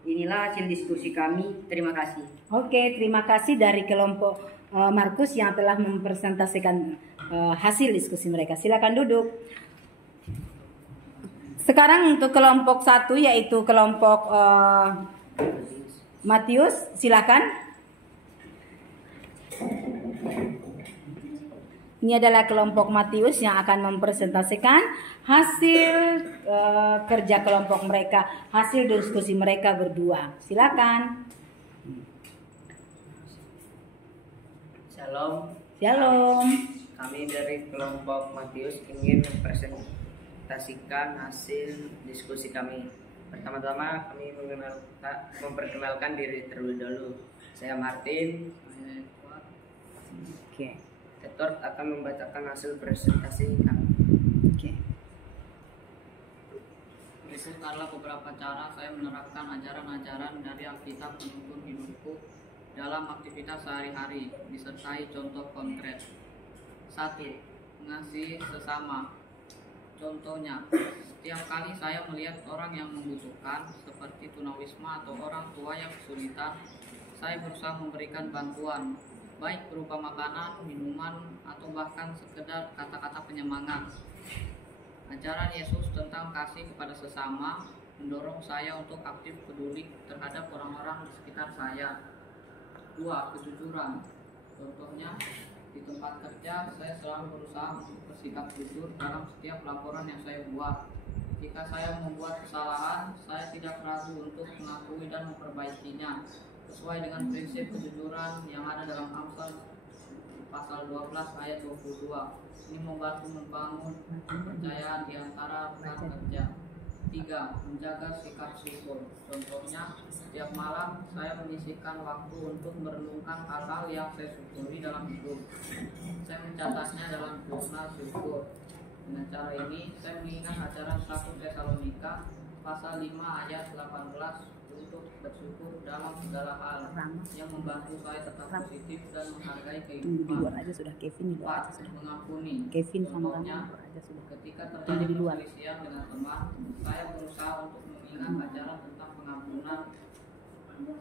Inilah hasil diskusi kami. Terima kasih. Oke, terima kasih dari kelompok Markus yang telah mempresentasikan hasil diskusi mereka. Silakan duduk. Sekarang untuk kelompok 1 yaitu kelompok Matius, silakan. Ini adalah kelompok Matius yang akan mempresentasikan hasil kerja kelompok mereka, hasil diskusi mereka berdua. Silakan. Shalom. Shalom. Kami dari kelompok Matius ingin mempresentasikan hasil diskusi kami. Pertama-tama kami memperkenalkan diri terlebih dahulu. Saya Martin. Oke. Edward akan membacakan hasil presentasi kami. Oke. Berikut adalah beberapa cara saya menerapkan ajaran-ajaran dari Alkitab menuntun hidupku dalam aktivitas sehari-hari, disertai contoh konkret. 1. Mengasihi sesama. Contohnya, setiap kali saya melihat orang yang membutuhkan, seperti tunawisma atau orang tua yang kesulitan, saya berusaha memberikan bantuan, baik berupa makanan, minuman, atau bahkan sekedar kata-kata penyemangat. Ajaran Yesus tentang kasih kepada sesama mendorong saya untuk aktif peduli terhadap orang-orang di sekitar saya. 2. Kejujuran. Contohnya, di tempat kerja saya selalu berusaha untuk bersikap jujur dalam setiap laporan yang saya buat. Jika saya membuat kesalahan, saya tidak ragu untuk mengakui dan memperbaikinya sesuai dengan prinsip kejujuran yang ada dalam Amsal pasal 12 ayat 22. Ini membantu membangun kepercayaan di antara rekan kerja. 3. Menjaga sikap syukur. Contohnya, setiap malam saya menyisihkan waktu untuk merenungkan hal-hal yang saya syukuri dalam hidup. Saya mencatatnya dalam jurnal syukur. Dengan cara ini, saya mengingat ajaran 1 Tesalonika pasal 5 ayat 18 untuk bersyukur dalam segala hal, yang membantu saya tetap positif dan menghargai Di kehidupan. luar aja sudah, Kevin di luar aja 4. sudah. Mengampuni. Kevin sama Contohnya, Rama aja sudah. ketika Tunggu terjadi di luar. perselisihan dengan teman, saya berusaha untuk mengingat ajaran tentang pengampunan.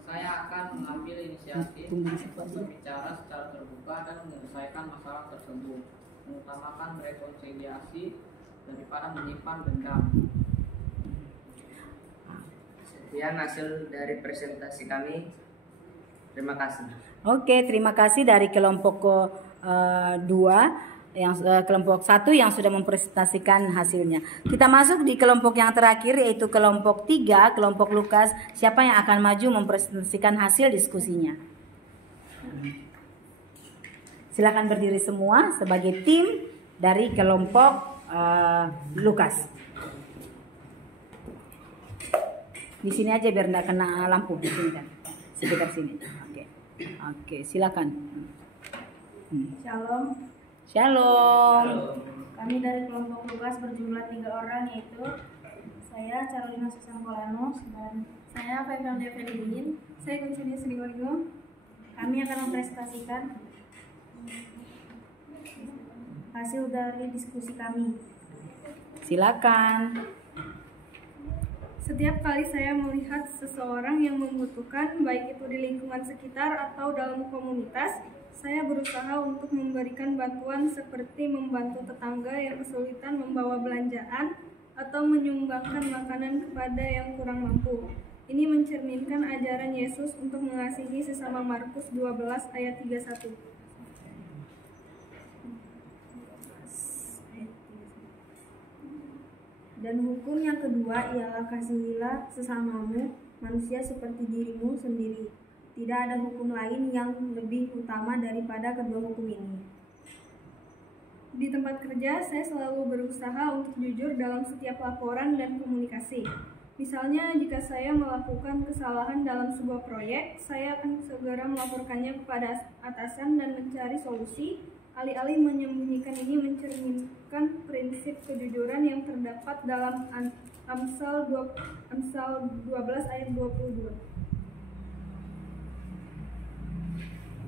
Saya akan mengambil inisiatif Tunggu di situ aja. berbicara secara terbuka dan menyelesaikan masalah tersebut, mengutamakan rekonsiliasi daripada menyimpan dendam. Sekian hasil dari presentasi kami. Terima kasih. Oke, terima kasih dari kelompok 2 yang kelompok 1 yang sudah mempresentasikan hasilnya. Kita masuk di kelompok yang terakhir yaitu kelompok 3, kelompok Lukas. Siapa yang akan maju mempresentasikan hasil diskusinya? Silakan berdiri semua sebagai tim dari kelompok Lukas. Di sini aja biar enggak kena lampu di sini kan. Sekitar sini. Oke. Oke, silakan. Shalom. Shalom. Kami dari kelompok Lukas berjumlah 3 orang, yaitu saya Carolina Susangkolanos dan saya Faisal Develin. Saya Kuncini Sriwaryo. Kami akan mempresentasikan hasil dari diskusi kami. Silakan. Setiap kali saya melihat seseorang yang membutuhkan, baik itu di lingkungan sekitar atau dalam komunitas, saya berusaha untuk memberikan bantuan seperti membantu tetangga yang kesulitan membawa belanjaan atau menyumbangkan makanan kepada yang kurang mampu. Ini mencerminkan ajaran Yesus untuk mengasihi sesama. Markus 12 ayat 31. Dan hukum yang kedua ialah kasihilah sesamamu manusia seperti dirimu sendiri. Tidak ada hukum lain yang lebih utama daripada kedua hukum ini. Di tempat kerja, saya selalu berusaha untuk jujur dalam setiap laporan dan komunikasi. Misalnya, jika saya melakukan kesalahan dalam sebuah proyek, saya akan segera melaporkannya kepada atasan dan mencari solusi. Alih-alih menyembunyikan, ini mencerminkan prinsip kejujuran yang terdapat dalam Amsal 12 ayat 22.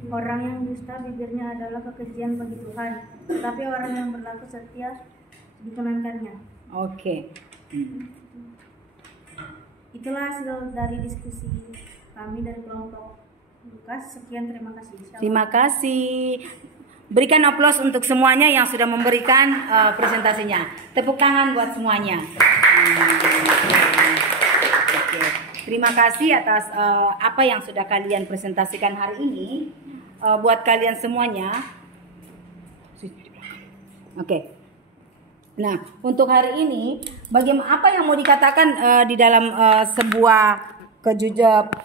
Orang yang dusta bibirnya adalah kekejian bagi Tuhan, tetapi orang yang berlaku setia dikenankannya. Oke. Itulah hasil dari diskusi kami dari kelompok Lukas. Sekian, terima kasih. Shalom. Terima kasih. Berikan aplaus untuk semuanya yang sudah memberikan presentasinya. Tepuk tangan buat semuanya. Oke. Terima kasih atas apa yang sudah kalian presentasikan hari ini. Buat kalian semuanya. Oke. Nah, untuk hari ini, bagaimana apa yang mau dikatakan di dalam sebuah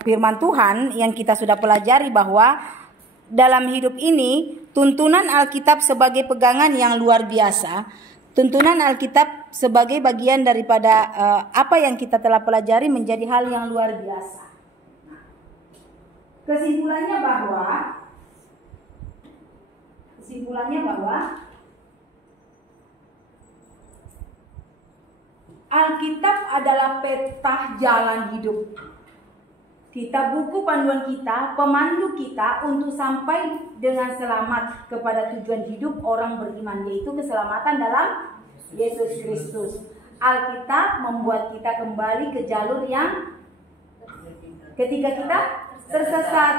firman Tuhan yang kita sudah pelajari bahwa dalam hidup ini tuntunan Alkitab sebagai pegangan yang luar biasa. tuntunan Alkitab sebagai bagian daripada apa yang kita telah pelajari menjadi hal yang luar biasa. Kesimpulannya bahwa Alkitab adalah peta jalan hidup kita, buku panduan kita, pemandu kita untuk sampai dengan selamat kepada tujuan hidup orang beriman, yaitu keselamatan dalam Yesus Kristus. Alkitab membuat kita kembali ke jalur yang ketika kita tersesat,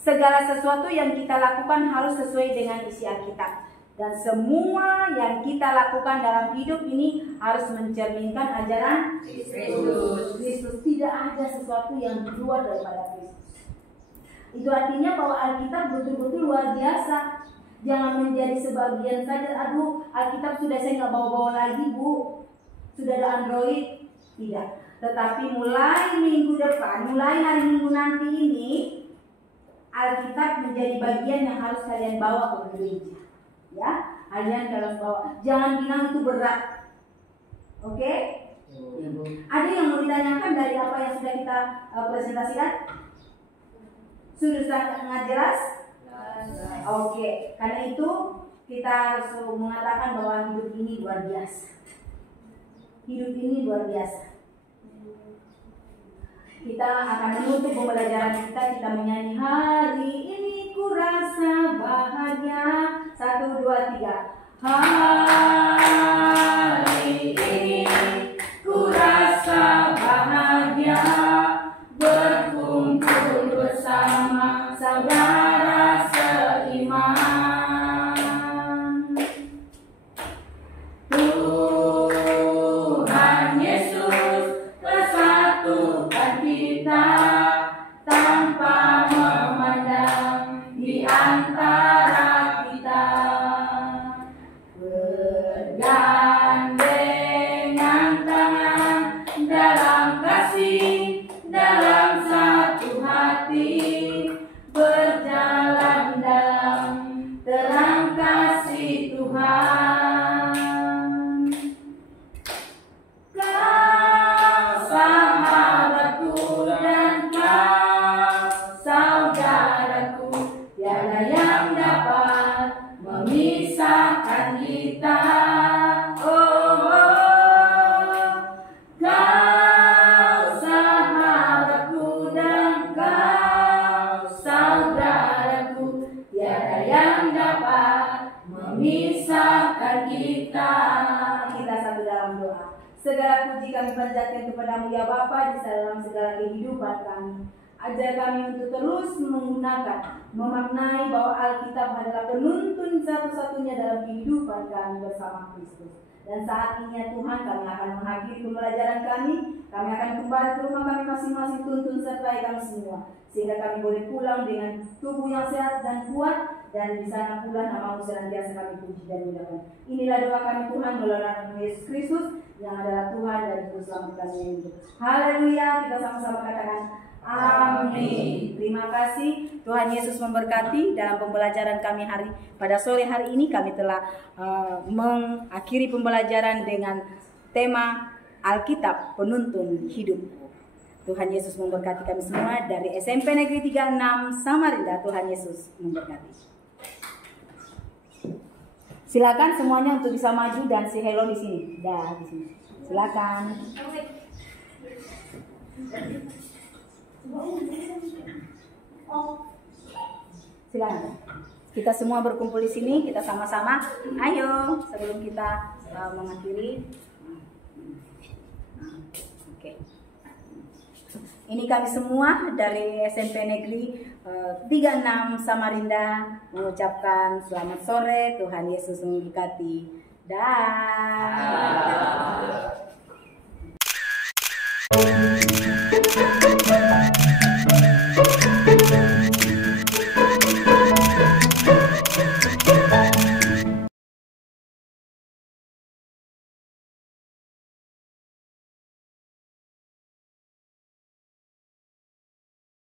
segala sesuatu yang kita lakukan harus sesuai dengan isi Alkitab. Dan semua yang kita lakukan dalam hidup ini harus mencerminkan ajaran Kristus. Tidak ada sesuatu yang keluar daripada Kristus. Itu artinya bahwa Alkitab betul-betul luar biasa. Jangan menjadi sebagian saja. Aduh, Alkitab sudah saya nggak bawa-bawa lagi, Bu. Sudah ada Android. Tidak. Tetapi mulai minggu depan, mulai hari Minggu nanti ini, Alkitab menjadi bagian yang harus kalian bawa ke gereja. Ya, kalian kalau bawa, jangan bilang itu berat. Oke? Ada yang mau ditanyakan dari apa yang sudah kita presentasikan? Sudah sangat jelas? Oke, karena itu kita harus mengatakan bahwa hidup ini luar biasa. Hidup ini luar biasa. Kita akan menutup pembelajaran kita menyanyi hari ini ku rasa bahagia. 1, 2, 3. Hari ini ku rasa bahagia berkumpul bersama saudara seiman. Tuhan Yesus persatukan kita tanpa memandang di antara kita. Bergandengan tangan dalam kasih, dalam satu hati, berjalan dalam terang kasih Tuhan. Kau sahabatku dan kau saudaraku, tiada yang dapat memisahkan kita. Oh, kau sahabatku dan kau saudaraku, tiada yang dapat memisahkan kita. Kita satu dalam doa. Segala puji kami panjatkan kepadamu ya Bapa di dalam segala kehidupan kami. Ajar kami untuk terus menggunakan, memaknai bahwa Alkitab adalah penuntun satu-satunya dalam kehidupan kami bersama Kristus. Dan saat ini ya Tuhan, kami akan mengakhiri pembelajaran kami. Kami akan kembali ke rumah kami masing-masing, tuntun sertai kami semua, sehingga kami boleh pulang dengan tubuh yang sehat dan kuat, dan di sana pula nama-Mu senantiasa kami puji dan muliakan. Inilah doa kami Tuhan melalui nama Yesus Kristus yang adalah Tuhan dan Juru Selamat kami yang hidup. Haleluya, kita sama-sama katakan amin. Terima kasih. Tuhan Yesus memberkati. Dalam pembelajaran kami pada sore hari ini kami telah mengakhiri pembelajaran dengan tema Alkitab Penuntun Hidup. Tuhan Yesus memberkati kami semua dari SMP Negeri 36 Samarinda. Tuhan Yesus memberkati. Silakan semuanya untuk bisa maju dan say hello di sini. Dah di sini. Silakan. Silakan. Kita semua berkumpul di sini, kita sama-sama. Ayo, sebelum kita mengakhiri. Oke. Ini kami semua dari SMP Negeri 36 Samarinda mengucapkan selamat sore. Tuhan Yesus memberkati. Dah.